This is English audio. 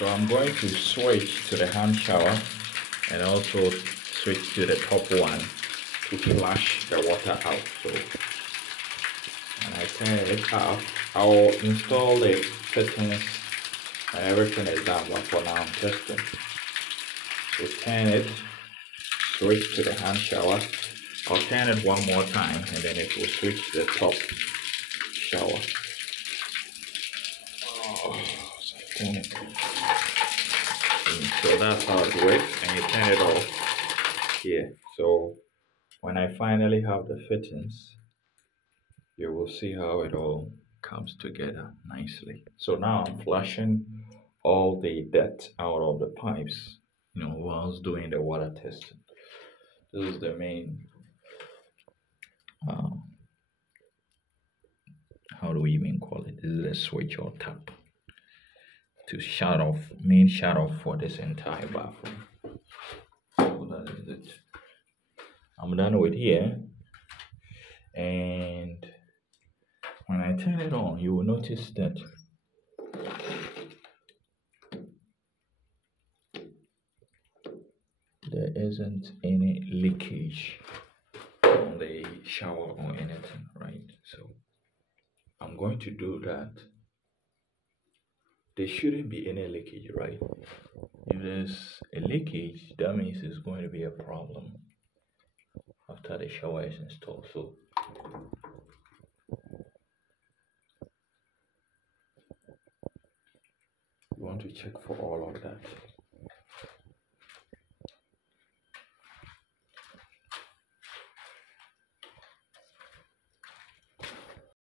So I'm going to switch to the hand shower and also switch to the top one to flush the water out. So when I turn it off, I'll install the fittings and everything is done, but for now I'm testing. So turn it, switch to the hand shower. I'll turn it one more time and then it will switch to the top shower. So that's how it works, and you turn it off here. So when I finally have the fittings, you will see how it all comes together nicely. So now I'm flushing all the dirt out of the pipes, whilst doing the water testing. This is the main how do we even call it? This is a switch or tap to shut off, main shut off for this entire bathroom. So that is it. I'm done with here, and when I turn it on, you will notice that there isn't any leakage on the shower or anything, right? So I'm going to do that. There shouldn't be any leakage, right? If there's a leakage, that means it's going to be a problem after the shower is installed. So you want to check for all of that.